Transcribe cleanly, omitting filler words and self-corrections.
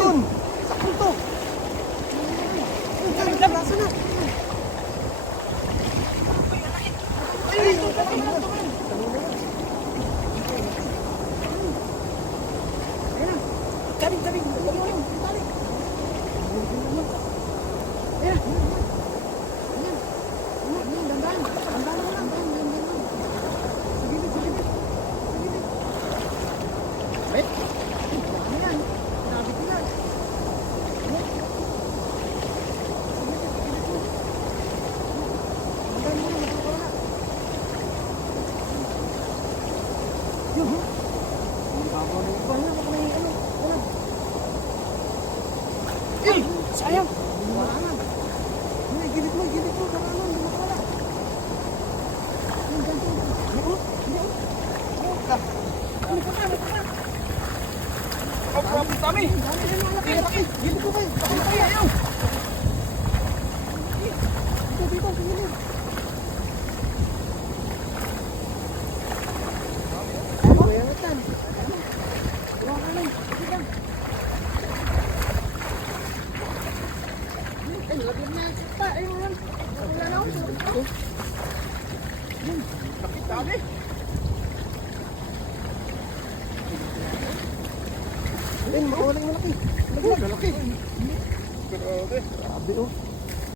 Yun! Sakto to! Nasa na! Ay! Tabi! Tabi! Sayang! Bumangan! Gilid mo! Kamanon! Lumakala! Ano pa? Oh, grabe dami! Laki! Gilid mo ba? Baka kaya ayaw! Dito! Gilid! Ano? Bayangatan! Bumangan ka lang! Gilid lang! Ay, lagyan na. Pa, ayun. Wala na ako. Lakit dami. Ayun, makawalang malaki. Malaki. Grabe. Grabe, oh.